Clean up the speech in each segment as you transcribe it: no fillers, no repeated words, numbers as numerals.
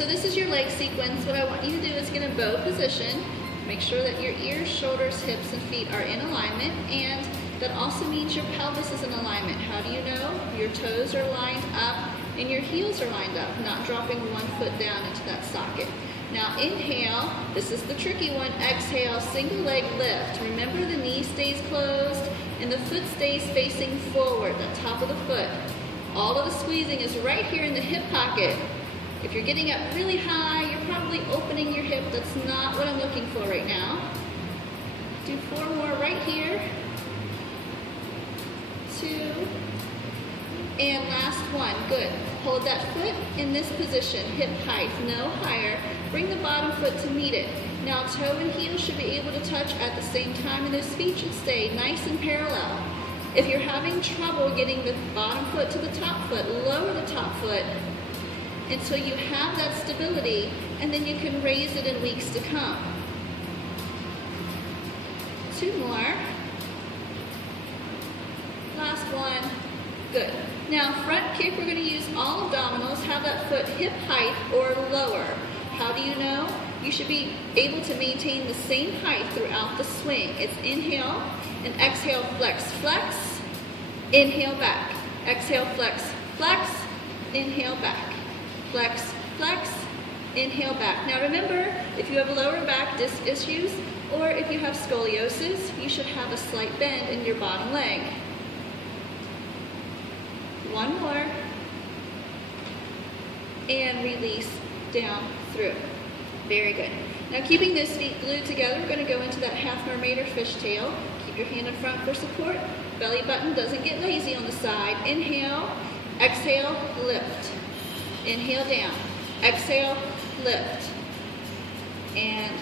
So this is your leg sequence. What I want you to do is get in bow position. Make sure that your ears, shoulders, hips, and feet are in alignment, and that also means your pelvis is in alignment. How do you know? Your toes are lined up and your heels are lined up, not dropping one foot down into that socket. Now inhale, this is the tricky one. Exhale, single leg lift. Remember, the knee stays closed and the foot stays facing forward, the top of the foot. All of the squeezing is right here in the hip pocket. If you're getting up really high, you're probably opening your hip. That's not what I'm looking for right now. Do 4 more right here. 2, and last one. Good. Hold that foot in this position, hip height, no higher. Bring the bottom foot to meet it. Now toe and heel should be able to touch at the same time, and those feet should stay nice and parallel. If you're having trouble getting the bottom foot to the top foot, lower the top foot until you have that stability, and then you can raise it in weeks to come. 2 more. Last one. Good. Now front kick, we're going to use all abdominals. Have that foot hip height or lower. How do you know? You should be able to maintain the same height throughout the swing. It's inhale and exhale, flex, flex. Inhale, back. Exhale, flex, flex. Inhale, back. Flex, flex. Inhale, back. Now remember, if you have lower back disc issues or if you have scoliosis, you should have a slight bend in your bottom leg. 1 more, and release down through. Very good. Now keeping those feet glued together, we're going to go into that half mermaid or fishtail. Keep your hand in front for support. Belly button doesn't get lazy on the side. Inhale, exhale, lift. Inhale down. Exhale, lift. And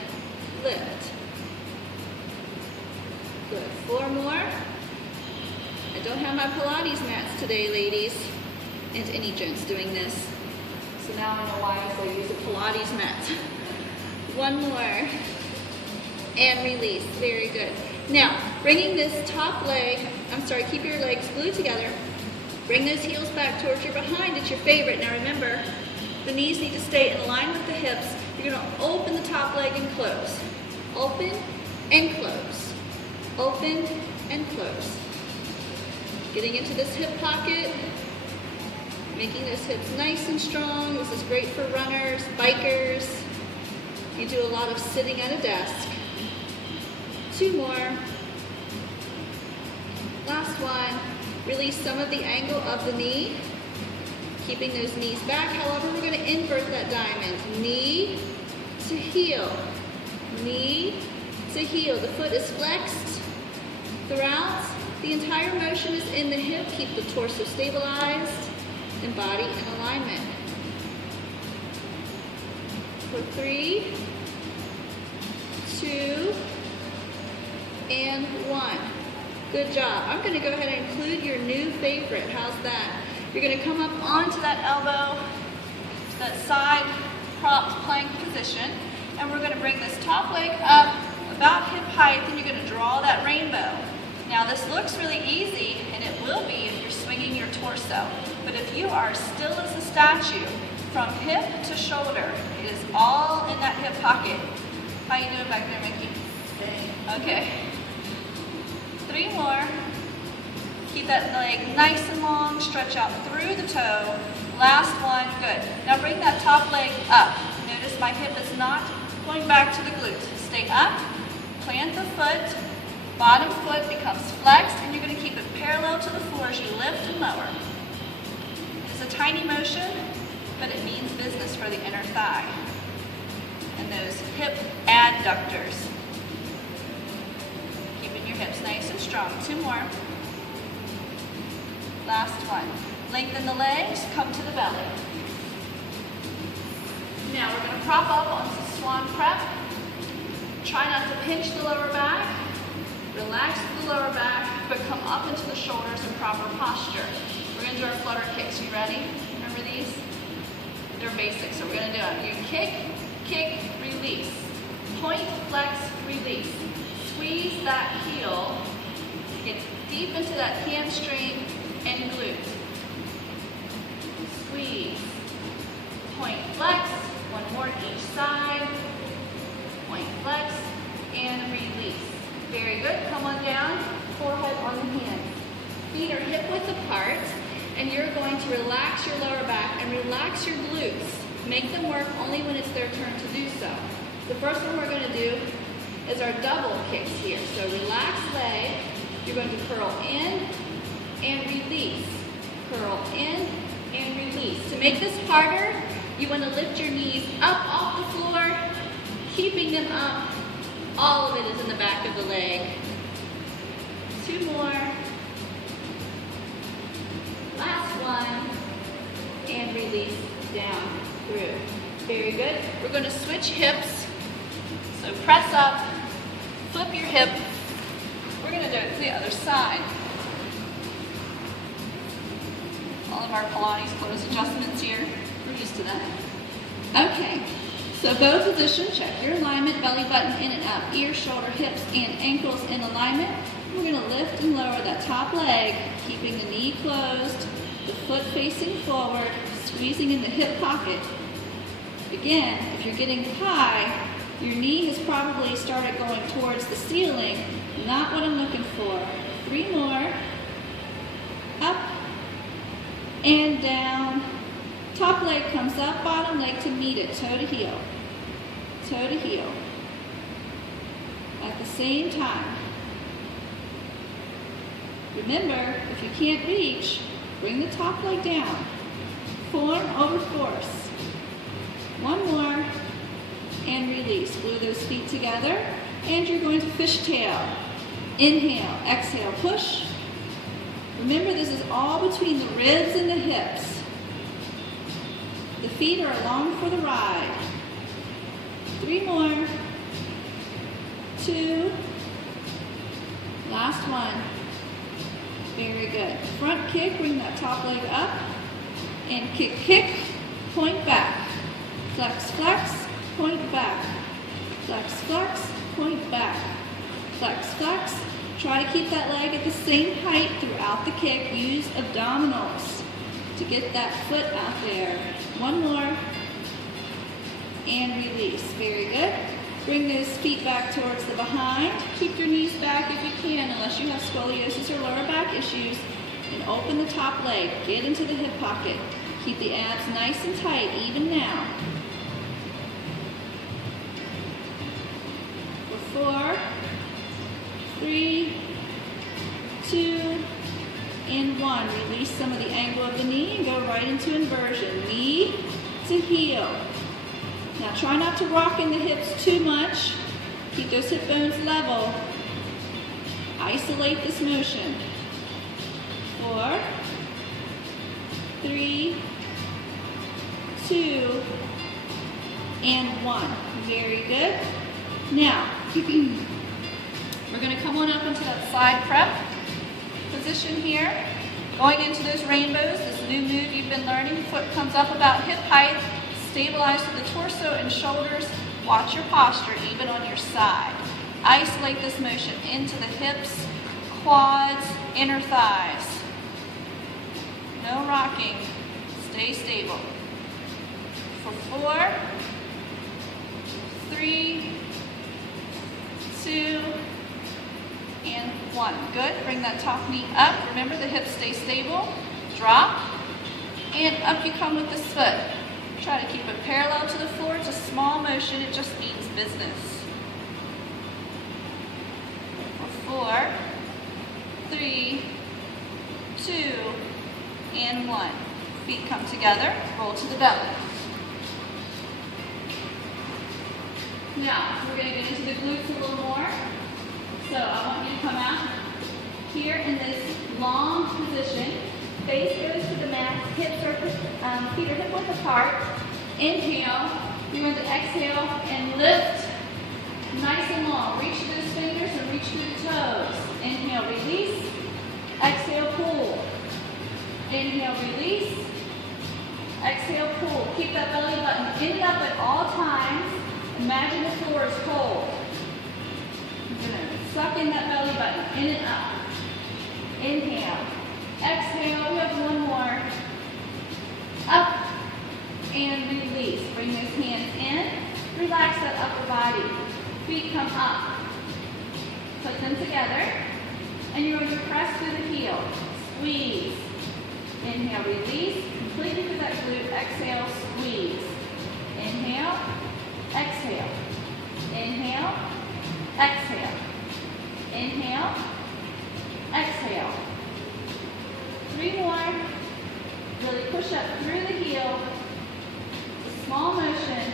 lift. Good. 4 more. I don't have my Pilates mats today, ladies, and any gents doing this. So now I know why I use a Pilates mat. 1 more, and release. Very good. Now, bringing this top leg, keep your legs glued together. Bring those heels back towards your behind. It's your favorite. Now remember, the knees need to stay in line with the hips. You're going to open the top leg and close. Open and close. Open and close. Getting into this hip pocket, making those hips nice and strong. This is great for runners, bikers. You do a lot of sitting at a desk. 2 more. Last one. Release some of the angle of the knee, keeping those knees back. However, we're going to invert that diamond. Knee to heel. Knee to heel. The foot is flexed throughout. The entire motion is in the hip. Keep the torso stabilized and body in alignment. For 3, 2, and 1. Good job. I'm going to go ahead and include your new favorite. How's that? You're going to come up onto that elbow, to that side propped plank position, and we're going to bring this top leg up about hip height, and you're going to draw that rainbow. Now this looks really easy, and it will be if you're swinging your torso. But if you are still as a statue, from hip to shoulder, it is all in that hip pocket. How you doing back there, Mickey? Okay. 3 more. Keep that leg nice and long, stretch out through the toe. Last one, good. Now bring that top leg up. Notice my hip is not going back to the glutes. Stay up, plant the foot. Bottom foot becomes flexed, and you're going to keep it parallel to the floor as you lift and lower. It's a tiny motion, but it means business for the inner thigh and those hip adductors. Keeping your hips nice and strong. 2 more. Last one. Lengthen the legs, come to the belly. Now we're going to prop up onto swan prep. Try not to pinch the lower back. Relax the lower back, but come up into the shoulders in proper posture. We're going to do our flutter kicks. You ready? Remember these? They're basic, so we're going to do it. You kick, kick, release. Point, flex, release. Squeeze that heel. Get deep into that hamstring and glute. Squeeze. Point, flex. more each side. Point flex and release. Very good. Come on down, forehead on the hands. Feet are hip width apart, and you're going to relax your lower back and relax your glutes. Make them work only when it's their turn to do so. The first one we're going to do is our double kicks here. So relax leg. You're going to curl in and release. Curl in and release. To make this harder, you want to lift your knees up off the floor, keeping them up. All of it is in the back of the leg. 2 more. Last one. And release down through. Very good. We're going to switch hips. So press up, flip your hip. We're going to do it to the other side. All of our Pilates clothes adjustments here. We're used to that. Okay. So bow position, check your alignment, belly button in and up, ear, shoulder, hips, and ankles in alignment. We're going to lift and lower that top leg, keeping the knee closed, the foot facing forward, squeezing in the hip pocket. Again, if you're getting high, your knee has probably started going towards the ceiling. Not what I'm looking for. 3 more. Up and down. Top leg comes up, bottom leg to meet it, toe to heel. Toe to heel. At the same time. Remember, if you can't reach, bring the top leg down. Form over force. 1 more. And release. Glue those feet together. And you're going to fishtail. Inhale, exhale, push. Remember, this is all between the ribs and the hips. The feet are along for the ride. 3 more. 2. Last one. Very good. Front kick, bring that top leg up. And kick, kick, point back. Flex, flex, point back. Flex, flex, point back. Flex, flex. Try to keep that leg at the same height throughout the kick. Use abdominals to get that foot out there. 1 more. And release. Very good. Bring those feet back towards the behind. Keep your knees back if you can, unless you have scoliosis or lower back issues. And open the top leg. Get into the hip pocket. Keep the abs nice and tight, even now. For 4, 3, 2, and 1. Release some of the angle of the knee and go right into inversion. Knee to heel. Now try not to rock in the hips too much. Keep those hip bones level. Isolate this motion. 4, 3, 2, and 1. Very good. Now, we're going to come on up into that side prep position here. Going into those rainbows, this new move you've been learning. Foot comes up about hip height. Stabilize through the torso and shoulders. Watch your posture, even on your side. Isolate this motion into the hips, quads, inner thighs. No rocking. Stay stable. For 4, 3, 2, and 1. Good. Bring that top knee up. Remember, the hips stay stable. Drop. And up you come with this foot. Try to keep it parallel to the floor. It's a small motion. It just means business. For 4, 3, 2, and 1. Feet come together. Roll to the belly. Now, we're going to get into the glutes a little more. So I want you to come out here in this long position. Face goes to the mat, hips are, feet are hip width apart. Inhale, you're going to exhale and lift nice and long. Reach through those fingers and reach through the toes. Inhale, release. Exhale, pull. Inhale, release. Exhale, pull. Keep that belly button in and up at all times. Imagine the floor is cold. You're going to suck in that belly button, in and up. Inhale. Exhale, we have 1 more. Up and release. Bring those hands in. relax that upper body. Feet come up. Put them together. And you're going to press through the heel. Squeeze. Inhale, release. Completely through that glute. Exhale, squeeze. Inhale, exhale. Inhale, exhale. Inhale, exhale. 3 more. Really push up through the heel. A small motion.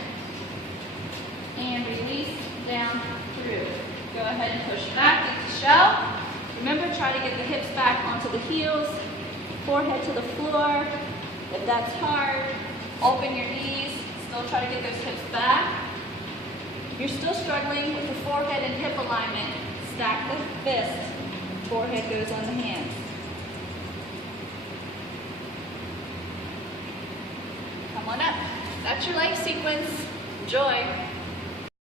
And release down through. Go ahead and push back into shell. Remember, try to get the hips back onto the heels. Forehead to the floor. If that's hard, open your knees. Still try to get those hips back. If you're still struggling with the forehead and hip alignment, stack the fist. Forehead goes on the hands. Come on up. That's your leg sequence. Enjoy.